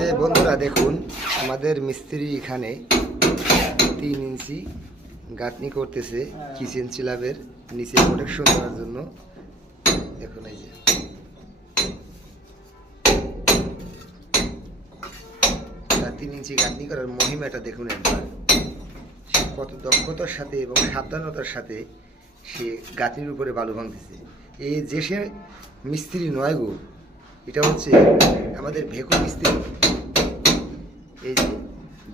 যে বন্ধুরা দেখুন আমাদের মিস্ত্রি এখানে 3 ইঞ্চি গাঁথনি করতেছে কিচেন স্ল্যাবের নিচে প্রোটেকশন দেওয়ার জন্য। দেখুন এই যে তার 3 ইঞ্চি গাঁথনি করার মহিমাটা দেখুন একবার, কত দক্ষতার সাথে এবং সাবধানতার সাথে সে গাঁথনির উপরে বালু ভাঙতেছে। এই যে সে মিস্ত্রি নয় গো, এটা হচ্ছে আমাদের ভেকু মিস্ত্রি। এই যে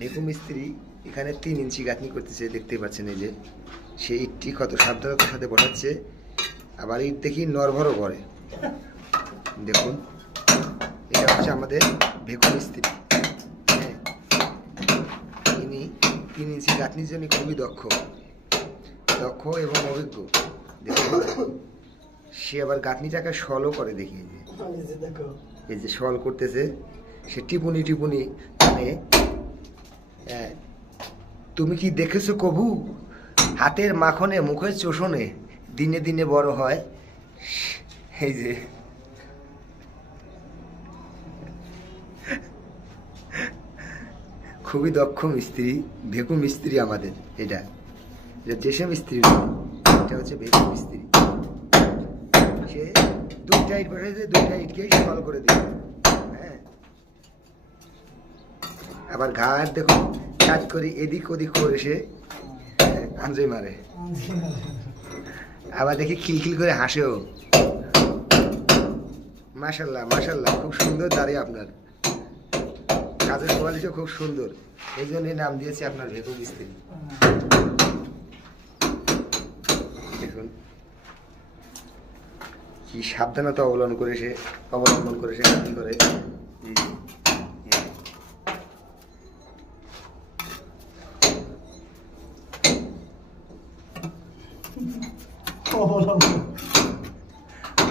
ভেকু মিস্ত্রি এখানে 3 ইঞ্চি গাঁথনি করতেছে, দেখতে পাচ্ছেন। এই যে সে ইটটি কত সাবধানতার সাথে বসাচ্ছে, আবার ইট দেখি নরভরও করে। দেখুন এটা হচ্ছে আমাদের ভেকু মিস্ত্রি। হ্যাঁ, ইনি 3 ইঞ্চি গাঁথনির জন্য খুবই দক্ষ এবং অভিজ্ঞ। দেখুন সে আবার গাঁথনিটাকে সলও করে, দেখি এই যে সল করতেছে সে টিপুনি মানে তুমি কি দেখেছো কবু, হাতের মাখনে মুখের চোষণে দিনে দিনে বড় হয়। এই যে খুবই দক্ষ মিস্ত্রি, ভেকু মিস্ত্রি আমাদের। এটা যেসব মিস্ত্রি এটা হচ্ছে ভেকু মিস্ত্রি। সে 2টা ইট বসাইছে, 2টা ইটকেই সল করে দিবে। হ্যাঁ, আবার ঘাট দেখুন কাজ করি এদিক ওদিক করে সে আঞ্জে মারে, আবার দেখি খিলখিল করে হাসেও। মাশাল্লাহ মাশাল্লাহ, খুব সুন্দর দাঁড়িয়ে আপনার, কাজের কোয়ালিটিও খুব সুন্দর, এই জন্যই নাম দিয়েছি আপনার ভেকু মিস্ত্রি। দেখুন কি সাবধানতা অবলম্বন করে সে কাজ করে।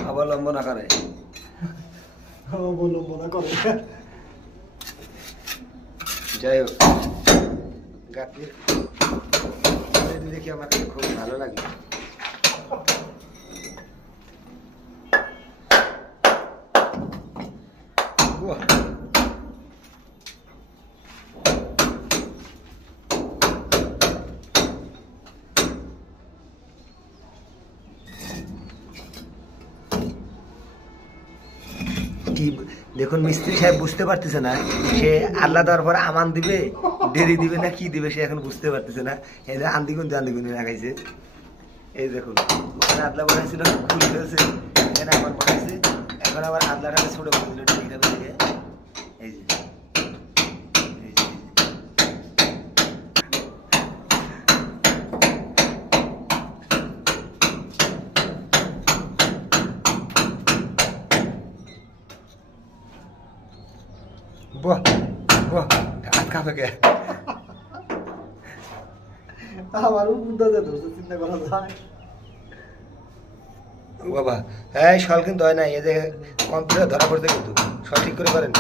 অবলম্বন করে যাই হোক, গাঁথনি দেখে আমার খুব ভালো লাগে। দেখুন মিস্ত্রি সাহেব বুঝতে পারতেছে না, সে আল্লাহ দেওয়ার পর আমান দিবে, দেরি দিবে না কি দিবে সে এখন বুঝতে পারতেছে না। এই যে আন্দিগুন্দি রাখাইছে। এই দেখুন ওখানে আদলা বানাইছিল, খুলে ফেলছে, এখানে আমার বানাইছে, এখন আবার আদলাটাকে ছোট করে দিল ঠিক আছে। এই যে বাহ বাহ, হাত কাঁপে কে আমারও বুদ্ধা যেত, চিন্তা করা যায় বাবা। হ্যাঁ সল কিন্তু হয় না, এই যে কম্পিউটার ধরা পড়তে কিন্তু সঠিক করে পারেন।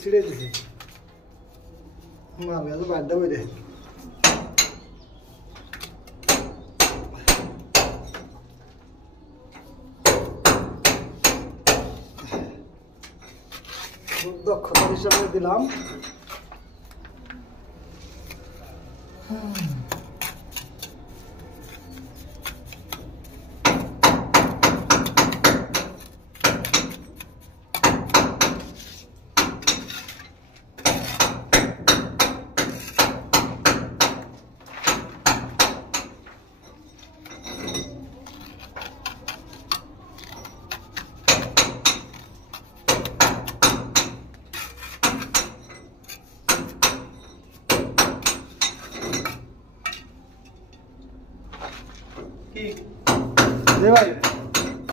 ছিড়ে দিছে বাদ দেবো রে। দক্ষতা হিসাবে দিলাম। কি রে ভাই?